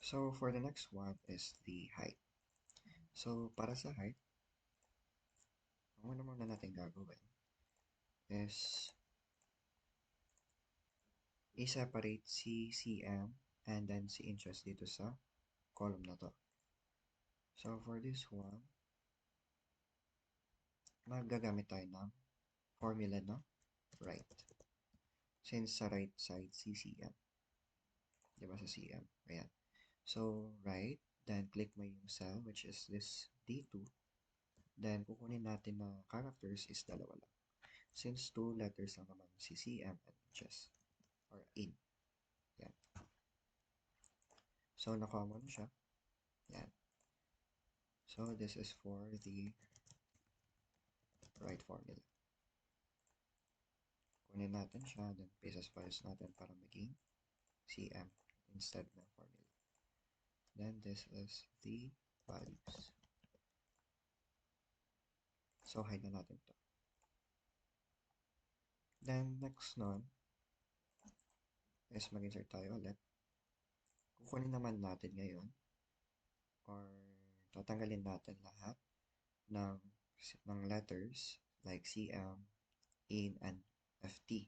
So for the next one is the height. So para sa height, ang una muna natin gagawin is i-separate si cm and then si inches dito sa column na to. So for this one, magagamit tayo ng formula na right. Since sa right side si cm. Diba sa cm? Ayan. So right, then click mo yung cell which is this D2. Then kukunin natin na characters is dalawa lang. Since 2 letters lang naman si cm and inches. Or in. Yan. So, nakuha mo na siya. Yan. So, this is for the right formula. Kunin natin siya, then paste as values natin para maging cm instead ng formula. Then, this is the values. So, hide na natin to. Then, next nun is mag-insert tayo ulit. Kukunin naman natin ngayon or tatanggalin natin lahat ng letters like cm, in, and ft.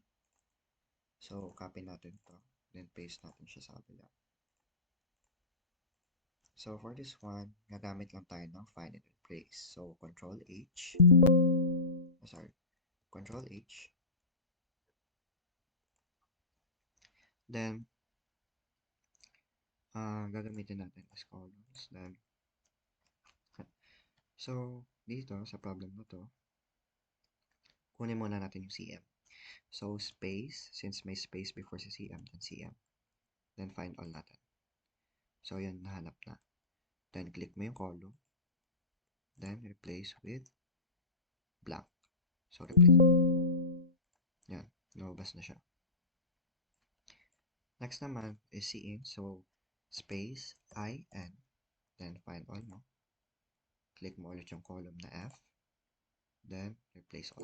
So, copy natin to. Then, paste natin siya sa kabila. So, for this one, gagamit lang tayo ng find and replace. So, Control H. Control H. Then, gagamitin natin as columns. Then, so, dito sa problem na to, kunin muna natin yung cm. So, space, since may space before si cm, then cm. Then, find all natin. So, yun, nahanap na. Then, click mo yung column. Then, replace with blank. So, replace. Yan, lumabas na siya. Next naman is in. So, space, in. Then, find all mo. Click mo ulit yung column na F. Then, replace all.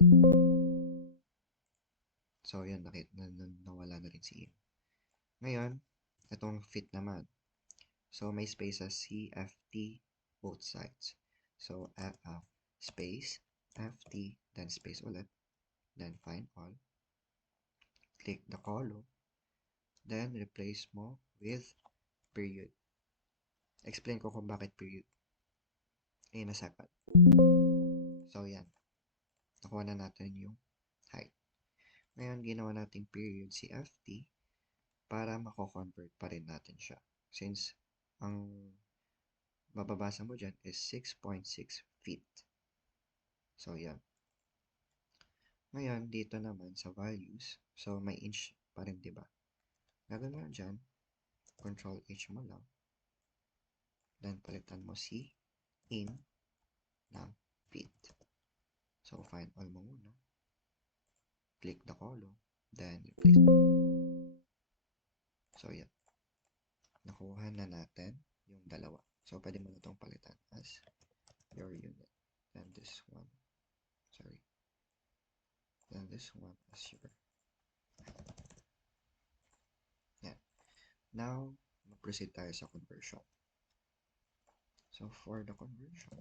So, yan, nawala na rin si in. Ngayon, itong fit naman. So, may spaces C, F, T, both sides. So, space, F, T, then space ulit. Then, find all. Click the column. Then, replace mo with period. Explain ko kung bakit period in a second. So, yan. Nakuha na natin yung height. Ngayon, ginawa natin period si FT para mako-convert pa rin natin siya. Since ang mababasa mo dyan is 6.6 feet. So, yan. Ngayon, dito naman sa values, so may inch pa rin, diba? Gagawin mo dyan, Control H mo lang. Then, palitan mo si in ng feet. So, find all mo muna. Click the column. Then, replace. So, yan. Nakuha na natin yung dalawa. So, pwede mo na itong palitan as your unit. And this one, sorry. And this one as your. Yan. Now, mag-proceed tayo sa conversion. So, for the conversion,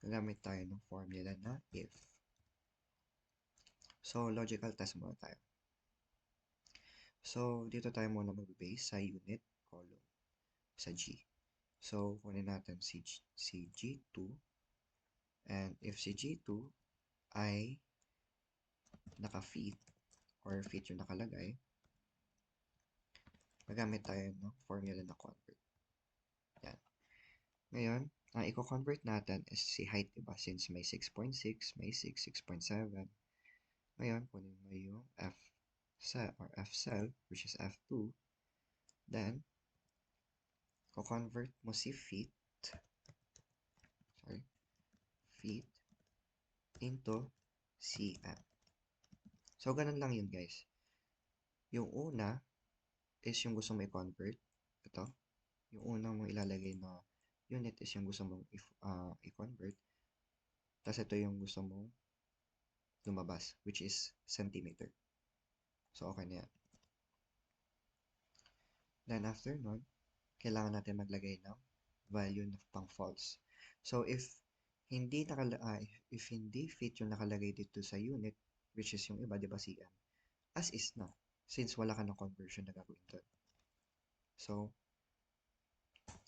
gagamit tayo ng formula na if. So, logical test muna tayo. So, dito tayo muna mag-base sa unit column sa G. So, kunin natin si G2. And if si G2 ay naka-feet or feet yung nakalagay, magamit tayo ng formula na convert. Yan. Ngayon, ang i-convert natin is si height, diba? Since may 6.6, may 6, 6.7. Ngayon, kunin mo yung F cell, which is F2. Then, ko-convert mo si feet into cm. So, ganun lang yun, guys. Yung una is yung gusto mo i-convert. Ito. Yung unang mong ilalagay na unit is yung gusto mong i-convert. Tapos ito yung gusto mong lumabas, which is centimeter. So, okay na yan. Then, after nun, kailangan natin maglagay ng value na pang false. So, if hindi fit yung nakalagay dito sa unit, which is yung iba, di ba, CM, as is na, since wala ka ng conversion na gagawin doon. So,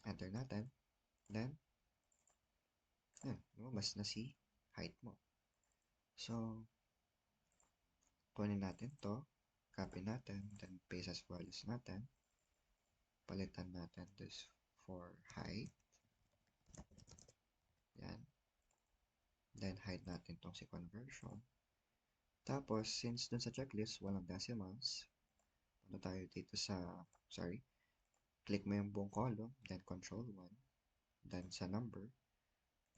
enter natin. Then, lumabas na si height mo. So, kunin natin to, copy natin, then paste as values natin. Palitan natin this for height. Yan. Then, hide natin tong si conversion. Tapos, since dun sa checklist, walang decimals, ano tayo dito sa, click mo yung buong column, then control 1, then sa number,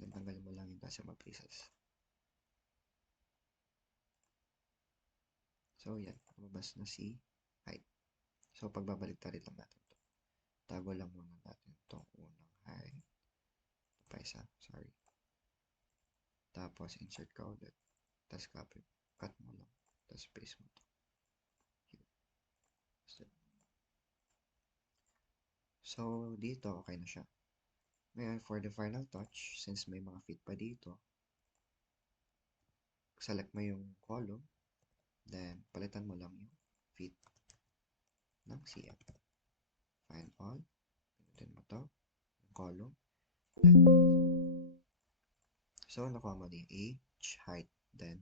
then tanggalin mo lang yung decimal places. So, yan. Lumabas na si height. So, pagbabalik tayo lang natin to. Tago lang muna natin itong unang height. Ito pa isa, Tapos, insert ka ulit. Tapos, copy. Cut mo lang. Tapos, paste mo to. Here. So, dito, okay na siya. Ngayon, for the final touch, since may mga fit pa dito, select mo yung column, then, palitan mo lang yung fit ng CM. Find all. Pinutin mo to. Yung column. Then, so, nakuha mo din age, height, then,